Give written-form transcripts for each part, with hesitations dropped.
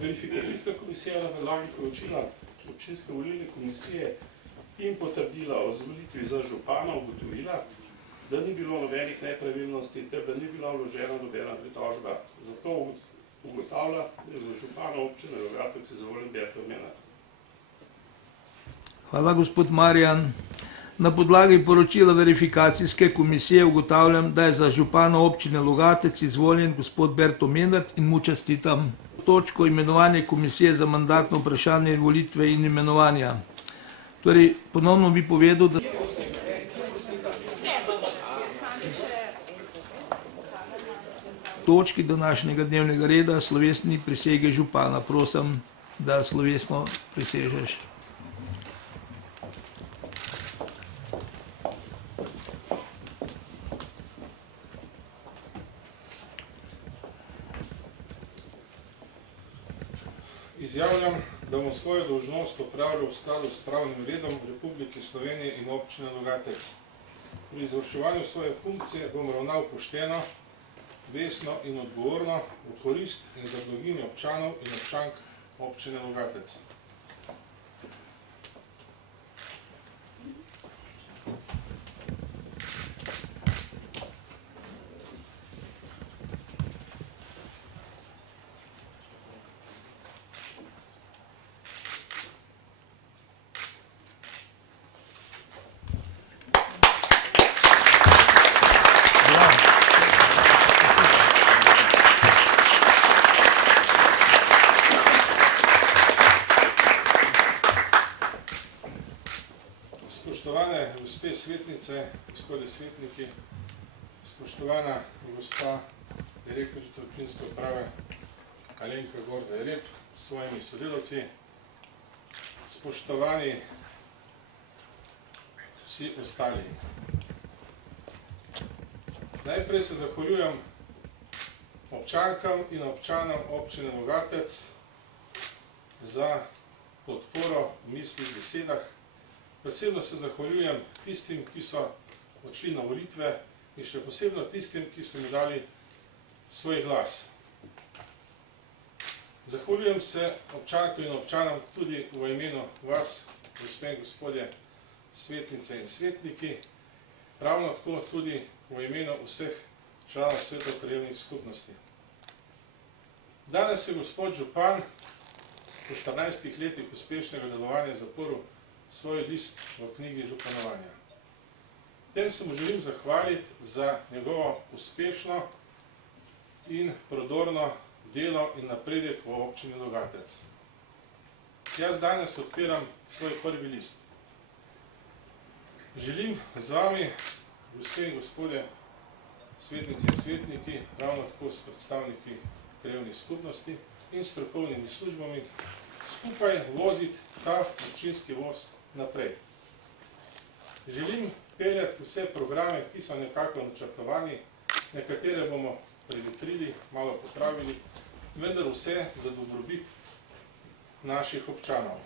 Verifikacijska komisija na podlagi poročila občinske volilne komisije in potrdila o izvolitvi za župana ugotovila, da ni bilo nobenih nepravilnosti ter da ni bila vložena nobena pritožba. Zato ugotavlja, da je za župana občine Rogatec izvoljen Berto Menard. Hvala, gospod Marjan. Na podlagi poročila verifikacijske komisije ugotavljam, da je za župana občine Logatec izvoljen gospod Berto Menard in mu čestitam. Točko imenovanje komisije za mandatno vprašanje volitve in imenovanja. Torej, ponovno bi povedal, da točki današnjega dnevnega reda slovesni prisege župana. Prosim, da slovesno prisežeš. Izjavljam, da bom svojo dolžnost opravljal v skladu s pravnim redom Republike Slovenije in občine Logatec. Pri izvrševanju svoje funkcije bom ravnal pošteno, vestno in odgovorno v korist in za blaginjo občanov in občank občine Logatec. Spoštovane gospe svetnice, gospode svetniki, spoštovana gospa direktorica občinske uprave Alenka Gorza-Jereb s svojimi sodelavci, spoštovani vsi ostali. Najprej se zahvaljujem občankam in občanom občine Logatec za podporo v mislih, besedah. Posebno se zahvaljujem tistim, ki so odšli na volitve in še posebno tistim, ki so mi dali svoj glas. Zahvaljujem se občankom in občanom tudi v imenu vas, gospe in gospodje, svetnice in svetniki, ravno tako tudi v imenu vseh članov svetov krajevnih skupnosti. Danes je gospod župan po 14 letih uspešnega delovanja zaprl svoj list v knjigi županovanja. Tem se mu želim zahvaliti za njegovo uspešno in prodorno delo in napredek v občini Logatec. Jaz danes odpiram svoj prvi list. Želim z vami, gospe in gospodje, svetnice in svetniki, ravno tako s predstavniki krajevnih skupnosti in strokovnimi službami, skupaj voziti ta občinski voz naprej. Želim peljati vse programe, ki so nekako načrtovani, nekatere bomo prevetrili, malo popravili, vendar vse za dobrobit naših občanov.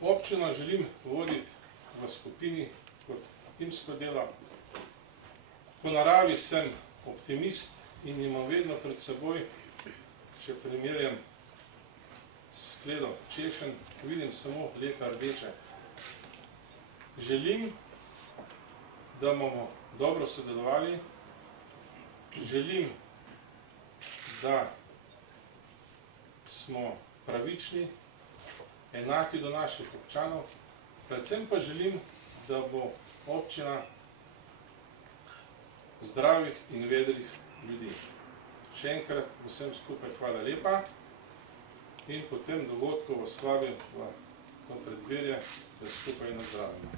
Občino želim voditi v skupini kot timsko delo. Po naravi sem optimist in imam vedno pred seboj, če primerjam skledo češen, vidim samo lepa rdeče. Želim, da bomo dobro sodelovali, želim, da smo pravični, enaki do naših občanov, predvsem pa želim, da bo občina zdravih in vedrih ljudi. Še enkrat vsem skupaj hvala lepa. In potem dogodkov vas vabim v to predverje, da skupaj nazdravimo.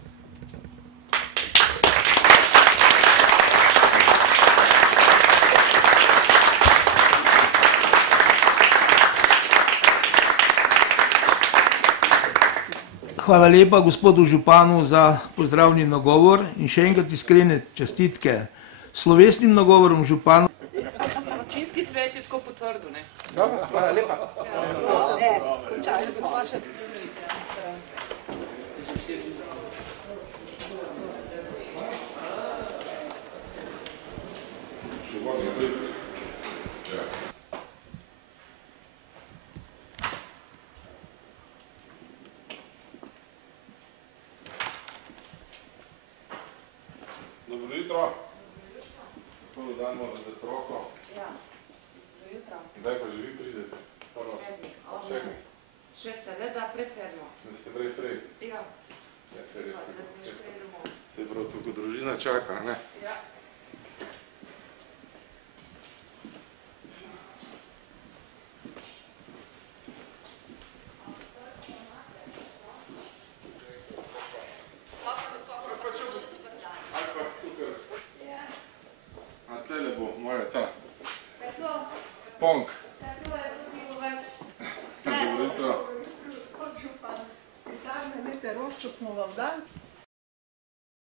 Hvala lepa gospodu županu za pozdravni nagovor in še enkrat iskrene čestitke. Slovesnim nagovorom županu. Občinski svet je tako potrdil, ne? Dobro, hvala lepa. Končali smo vaše. Dobro jutro. Dobro dan morate za troko. Ja, do jutra. Kdaj pa že vi pridete? Sedmi. Še se le da pred 7. Da ste prej frej? Ja. Ja, se res. Da ne prej domov. Se prav tukaj družina čaka, ne? Ja. Tlele bo moja ta Tako, ponk. tako je tudi vaš. Dobro jutro. Gospod župan, pisarne Mete Roščo smo vam dali.